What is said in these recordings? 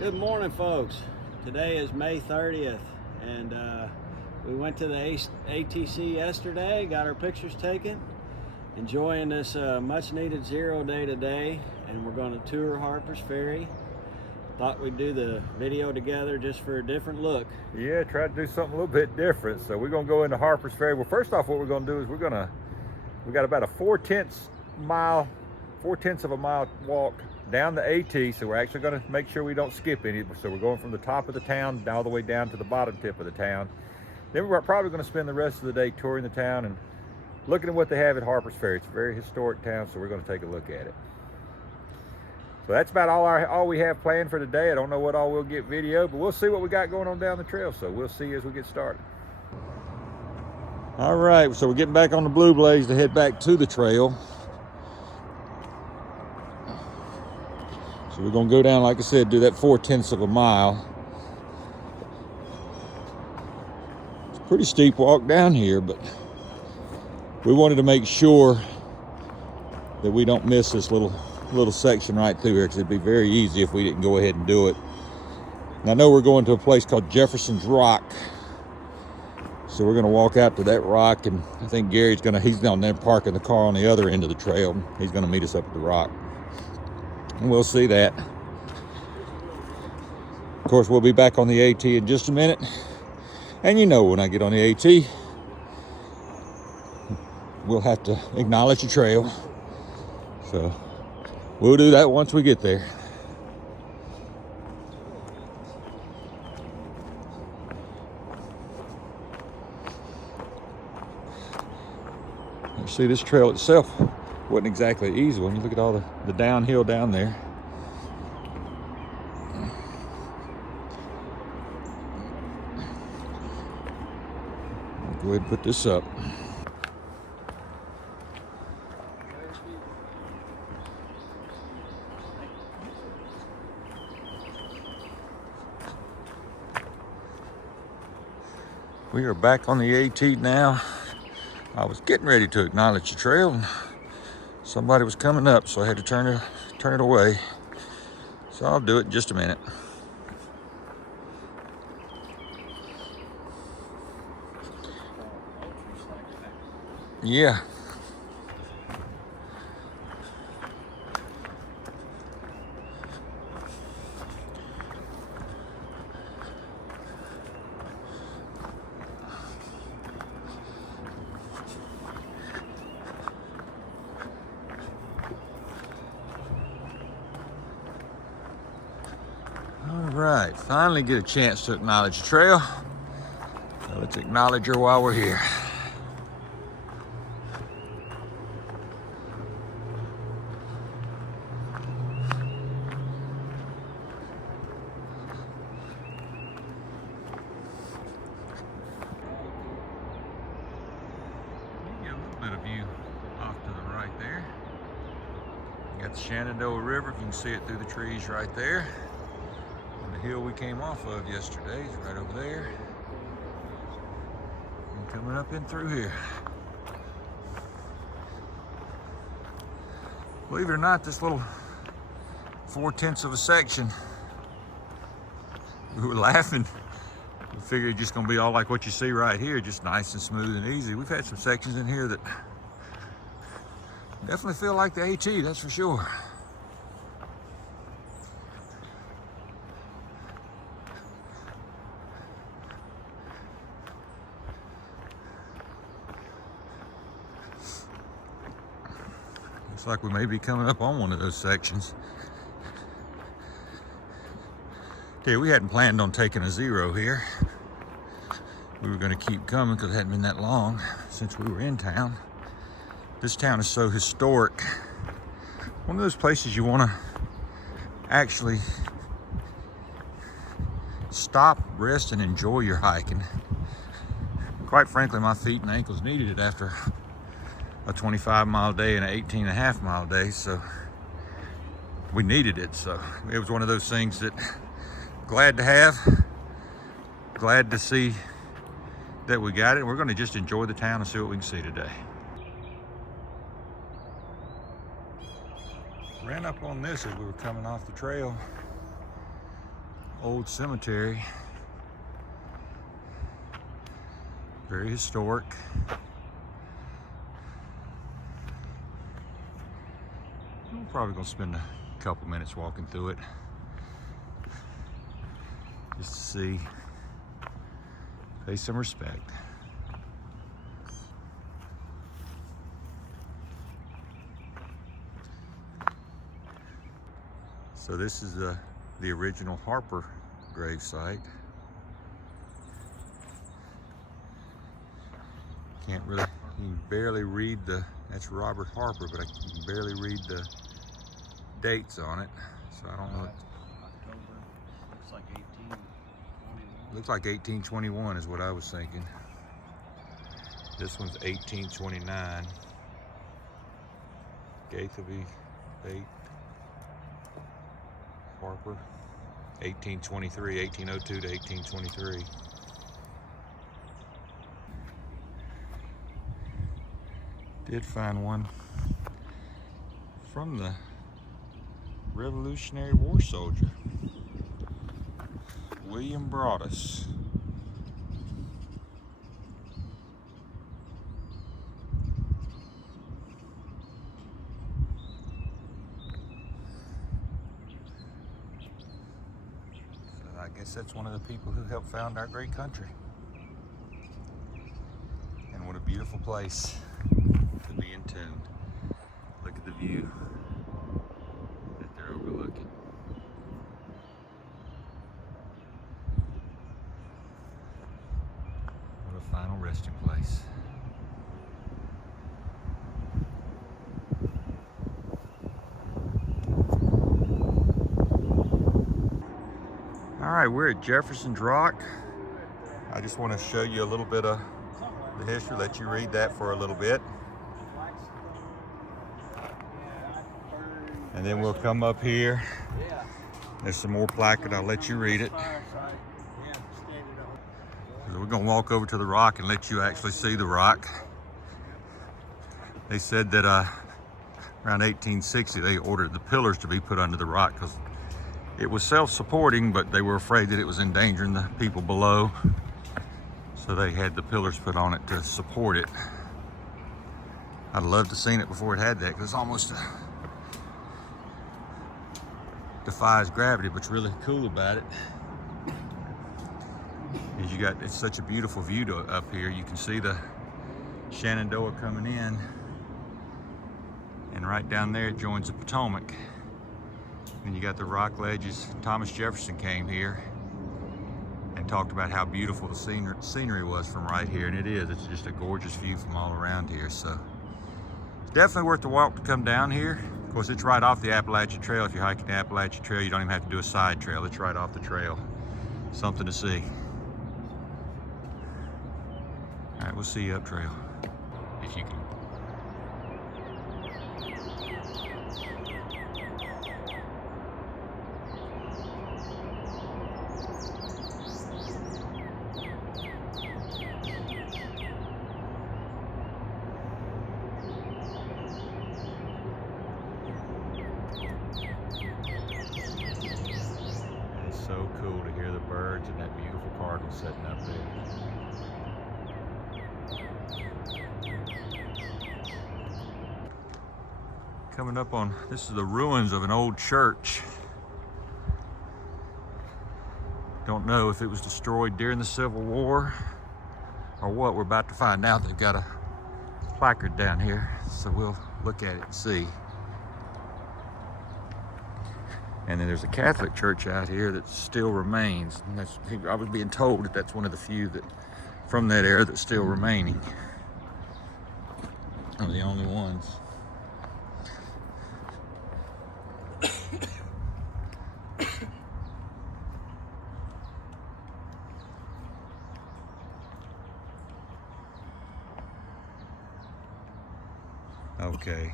Good morning, folks. Today is May 30th, and we went to the ATC yesterday, got our pictures taken, enjoying this much-needed 0 day today, and we're going to tour Harper's Ferry. Thought we'd do the video together just for a different look. Yeah, try to do something a little bit different. So we're going to go into Harper's Ferry. Well, first off, what we're going to do is we got about a 4/10 of a mile walk down the AT, so we're actually going to make sure we don't skip any. So we're going from the top of the town all the way down to the bottom tip of the town. Then we're probably going to spend the rest of the day touring the town and looking at what they have at Harper's Ferry. It's a very historic town, so we're going to take a look at it. So that's about all we have planned for today. I don't know what all we'll get video, but we'll see what we got going on down the trail. So we'll see as we get started. All right, so we're getting back on the Blue Blaze to head back to the trail. So we're gonna go down, like I said, do that 4/10 of a mile. It's a pretty steep walk down here, but we wanted to make sure that we don't miss this little section right through here, because it'd be very easy if we didn't go ahead and do it. And I know we're going to a place called Jefferson Rock, so we're gonna walk out to that rock, and I think Gary's he's down there parking the car on the other end of the trail. He's gonna meet us up at the rock. And we'll see that. Of course, we'll be back on the AT in just a minute. And you know, when I get on the AT, we'll have to acknowledge the trail. So we'll do that once we get there. You see, this trail itself wasn't exactly an easy one. You look at all the downhill down there. I'll go ahead and put this up. We are back on the AT now. I was getting ready to acknowledge the trail, and somebody was coming up, so I had to turn it away. So I'll do it in just a minute. Yeah. All right, finally get a chance to acknowledge the trail. So let's acknowledge her while we're here. You get a little bit of view off to the right there. You got the Shenandoah River, if you can see it through the trees right there. The hill we came off of yesterday is right over there. And coming up in through here. Believe it or not, this little 4/10 of a section, we were laughing. We figured it's just gonna be all like what you see right here, just nice and smooth and easy. We've had some sections in here that definitely feel like the AT, that's for sure. Looks like we may be coming up on one of those sections. Okay, we hadn't planned on taking a 0 here. We were going to keep coming because it hadn't been that long since we were in town. This town is so historic. One of those places you want to actually stop, rest, and enjoy your hiking. Quite frankly, my feet and ankles needed it after a 25-mile day and an 18.5-mile day, so we needed it. So it was one of those things that glad to have, glad to see that we got it. We're going to just enjoy the town and see what we can see today. Ran up on this as we were coming off the trail. old cemetery. Very historic. We're probably gonna spend a couple minutes walking through it just to see, pay some respect. So this is the original Harper gravesite. Can't really, you can barely read that's Robert Harper, but I can barely read the dates on it. So I don't know. October, looks like 1821. Looks like 1821 is what I was thinking. This one's 1829. Gaitherby, Bate, Harper, 1823, 1802 to 1823. Did find one from the Revolutionary War soldier, William Broadus. So I guess that's one of the people who helped found our great country. And what a beautiful place to be entombed. Look at the view that they're overlooking. What a final resting place. All right, we're at Jefferson Rock. I just want to show you a little bit of the history, let you read that for a little bit. And then we'll come up here. There's some more placard, I'll let you read it. So we're gonna walk over to the rock and let you actually see the rock. They said that around 1860, they ordered the pillars to be put under the rock because it was self-supporting, but they were afraid that it was endangering the people below. So they had the pillars put on it to support it. I'd love to have seen it before it had that, because it's almost defies gravity. But what's really cool about it is it's such a beautiful view up here. You can see the Shenandoah coming in, and right down there it joins the Potomac. And you got the rock ledges. Thomas Jefferson came here and talked about how beautiful the scenery was from right here, and it is. It's just a gorgeous view from all around here. So it's definitely worth the walk to come down here. Of course, it's right off the Appalachian Trail. If you're hiking the Appalachian Trail, you don't even have to do a side trail. It's right off the trail. Something to see. All right, we'll see you up trail, if you can. So cool to hear the birds and that beautiful cardinal sitting up there. Coming up on, this is the ruins of an old church. Don't know if it was destroyed during the Civil War or what. We're about to find out. They've got a placard down here, so we'll look at it and see. And then there's a Catholic church out here that still remains. And I was being told that that's one of the few that from that era that's still remaining. One of the only ones. Okay,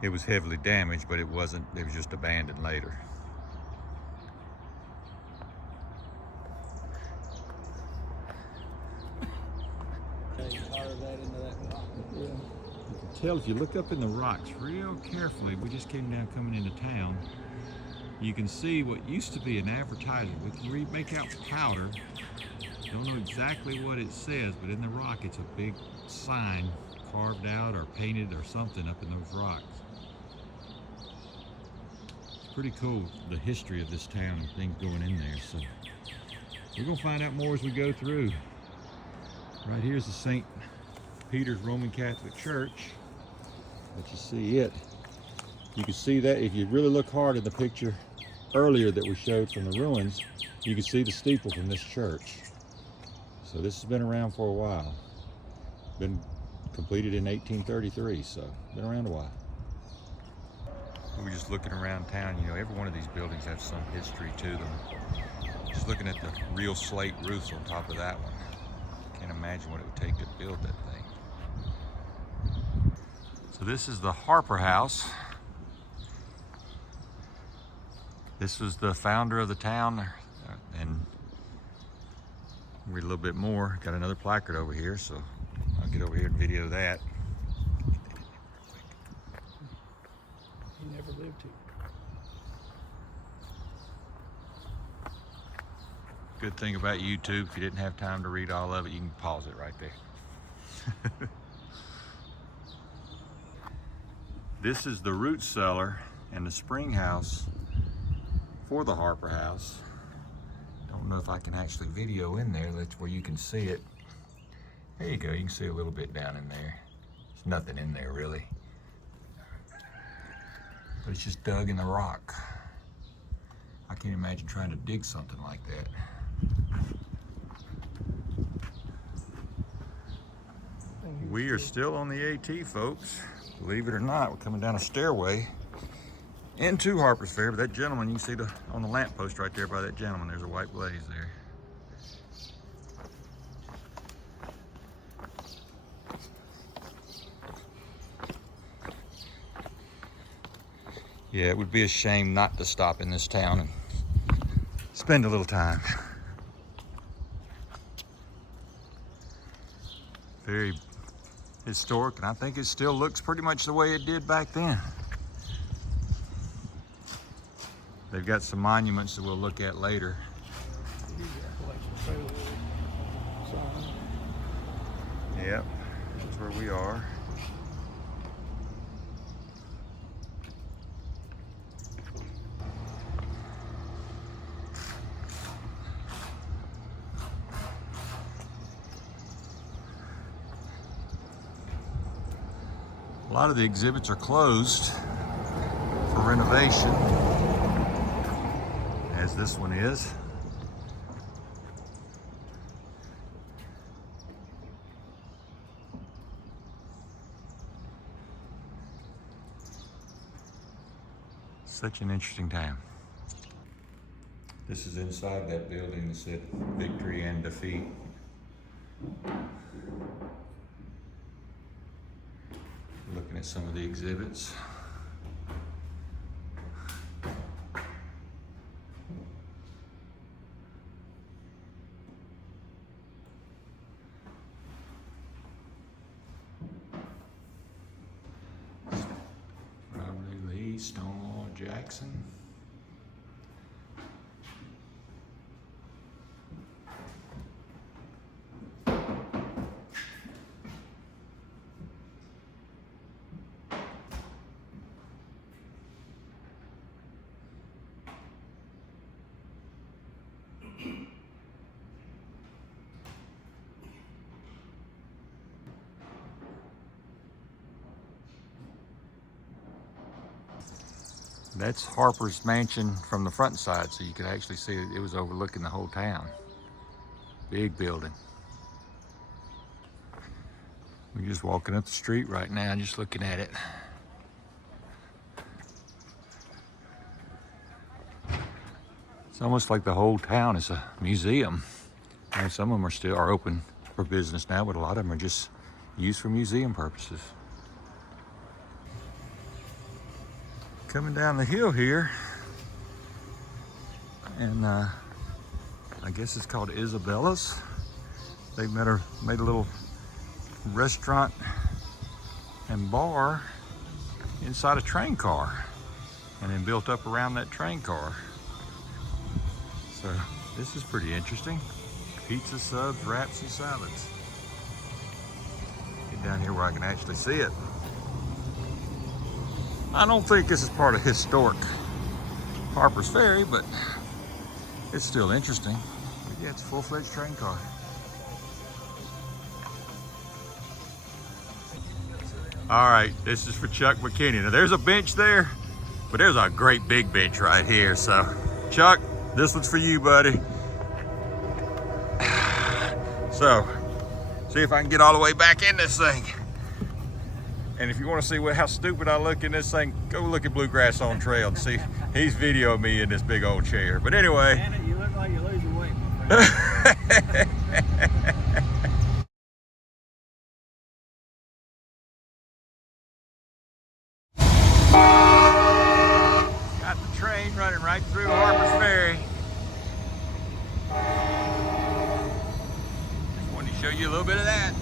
it was heavily damaged, but it wasn't, it was just abandoned later. You can tell if you look up in the rocks real carefully. We just came down coming into town. you can see what used to be an advertisement. We can make out powder. Don't know exactly what it says, but in the rock it's a big sign carved out or painted or something up in those rocks. It's pretty cool, the history of this town and things going in there. So we're gonna find out more as we go through. Right here's the St. Peter's Roman Catholic Church. Let you see it. You can see that if you really look hard in the picture earlier that we showed from the ruins, you can see the steeple from this church. So this has been around for a while. Been completed in 1833, so been around a while. We're just looking around town. You know, every one of these buildings have some history to them. Just looking at the real slate roofs on top of that one. Can't imagine what it would take to build that thing. So this is the Harper House. This was the founder of the town, and read a little bit more. Got another placard over here, so I'll get over here and video that. He never lived here. Good thing about YouTube, if you didn't have time to read all of it, you can pause it right there. This is the root cellar and the spring house for the Harper House. Don't know if I can actually video in there. That's where you can see it. There you go, you can see a little bit down in there. There's nothing in there really. But it's just dug in the rock. I can't imagine trying to dig something like that. We are still on the AT, folks. Believe it or not, we're coming down a stairway into Harper's Ferry. But that gentleman, you can see on the lamppost right there by that gentleman, there's a white blaze there. Yeah, it would be a shame not to stop in this town and spend a little time. Very historic, and I think it still looks pretty much the way it did back then. They've got some monuments that we'll look at later. Yep, that's where we are. A lot of the exhibits are closed for renovation, as this one is. Such an interesting time. This is inside that building that said victory and defeat. Looking at some of the exhibits. Robert E. Lee, Stonewall Jackson. That's Harper's mansion from the front side, so you could actually see it was overlooking the whole town. Big building. We're just walking up the street right now, just looking at it. It's almost like the whole town is a museum. And some of them are open for business now, but a lot of them are just used for museum purposes. Coming down the hill here, and I guess it's called Isabella's. They made a little restaurant and bar inside a train car. and then built up around that train car. So this is pretty interesting. Pizza, subs, wraps, and salads. Get down here where I can actually see it. I don't think this is part of historic Harper's Ferry, but it's still interesting. But yeah, it's a full-fledged train car. All right, this is for Chuck McKinney. Now there's a bench there, but there's a great big bench right here. So Chuck, this one's for you, buddy. So, see if I can get all the way back in this thing. And if you want to see how stupid I look in this thing, go look at Bluegrass on Trail and see. He's videoing me in this big old chair. But anyway. Anna, you look like you're losing weight, my friend. Got the train running right through Harper's Ferry. Just wanted to show you a little bit of that.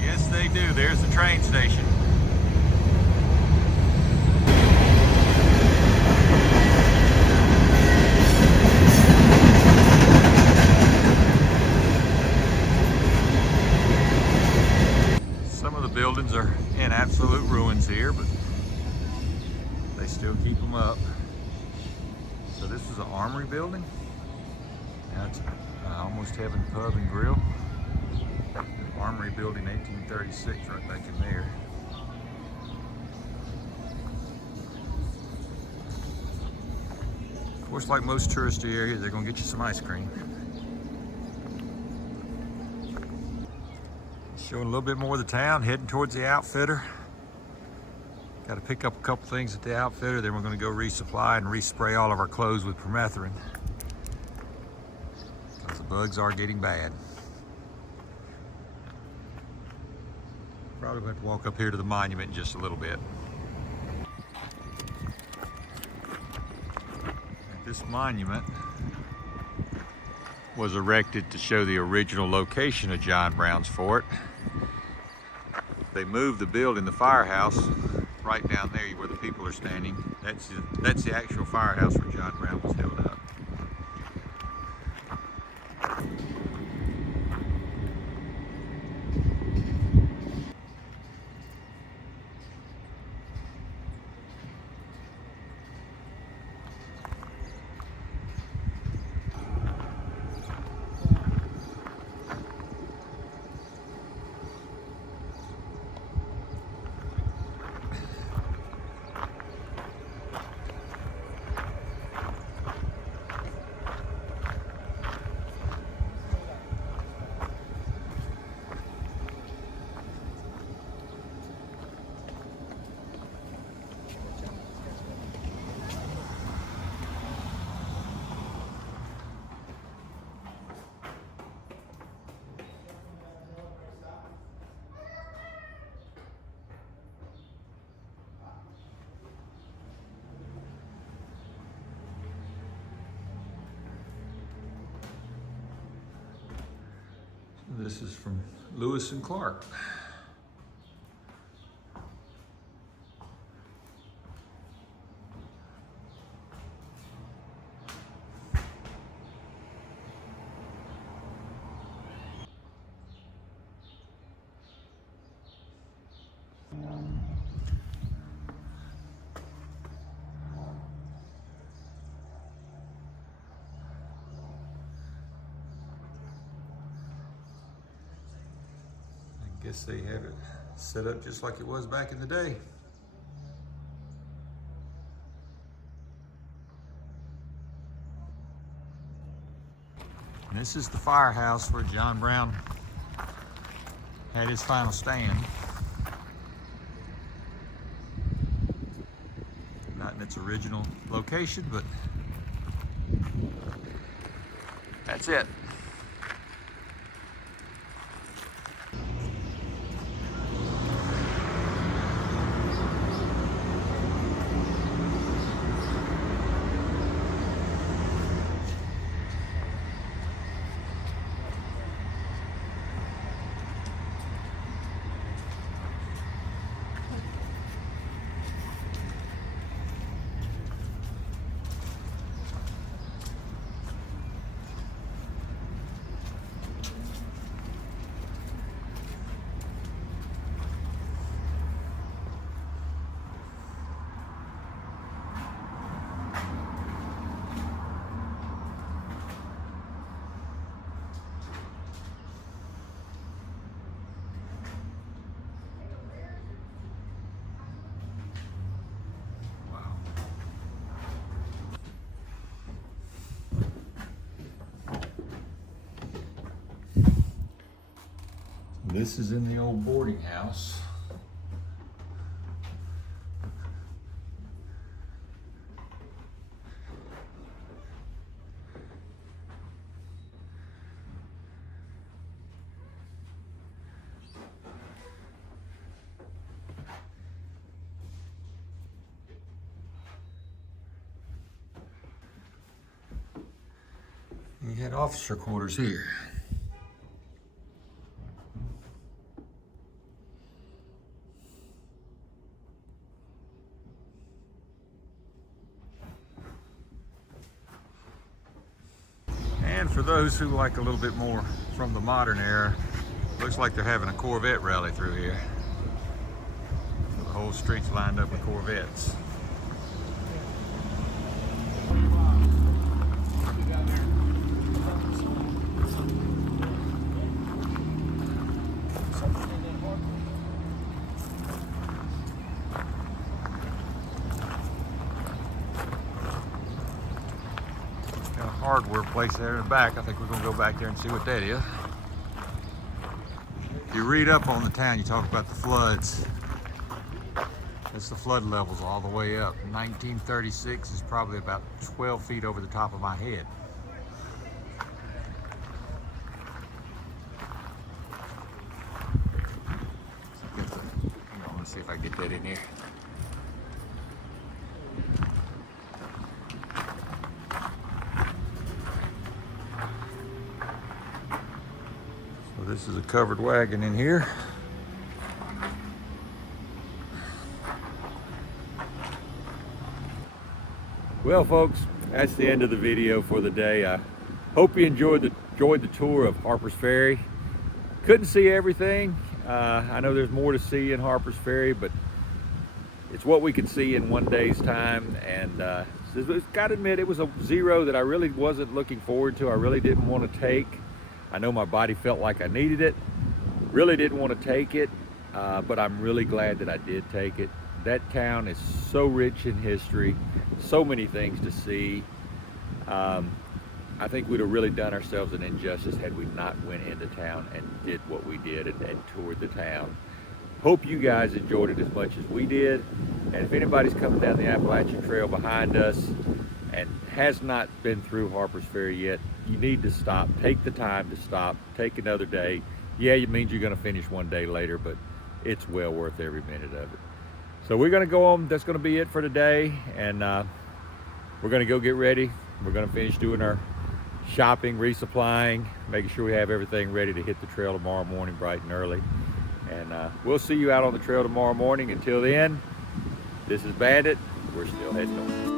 Yes, they do. There's the train station. Some of the buildings are in absolute ruins here, but they still keep them up. So this is an armory building. Now it's Almost Heaven Pub and Grill. Armory building 1836 right back in there. Of course, like most touristy areas, they're gonna get you some ice cream. Showing a little bit more of the town, heading towards the outfitter. Got to pick up a couple things at the outfitter, then we're gonna go resupply and respray all of our clothes with permethrin, because the bugs are getting bad. Probably have to walk up here to the monument in just a little bit. This monument was erected to show the original location of John Brown's fort. They moved the building, the firehouse, right down there where the people are standing. That's the actual firehouse where John Brown was held up. This is from Lewis and Clark. Guess they have it set up just like it was back in the day. And this is the firehouse where John Brown had his final stand. Not in its original location, but that's it. This is in the old boarding house. We had officer quarters here. And for those who like a little bit more from the modern era, looks like they're having a Corvette rally through here. The whole street's lined up with Corvettes. Hardware place there in the back. I think we're gonna go back there and see what that is. You read up on the town, you talk about the floods. That's the flood levels all the way up. 1936 is probably about 12 feet over the top of my head. Let's see if I can get that in here. This is a covered wagon in here. Well, folks, that's the end of the video for the day. I hope you enjoyed the tour of Harper's Ferry. Couldn't see everything. I know there's more to see in Harper's Ferry, but it's what we could see in one day's time. And gotta admit, it was a zero that I really wasn't looking forward to. I really didn't want to take. I know my body felt like I needed it. Really didn't want to take it, but I'm really glad that I did take it. That town is so rich in history, so many things to see. I think we'd have really done ourselves an injustice had we not went into town and did what we did and toured the town. Hope you guys enjoyed it as much as we did. And if anybody's coming down the Appalachian Trail behind us and has not been through Harper's Ferry yet, you need to stop. Take the time to stop. Take another day. Yeah, it means you're going to finish one day later, but it's well worth every minute of it. So we're going to go on. That's going to be it for today, and we're going to go get ready. We're going to finish doing our shopping, resupplying, making sure we have everything ready to hit the trail tomorrow morning bright and early. And we'll see you out on the trail tomorrow morning. Until then, this is Bandit. We're still heading north.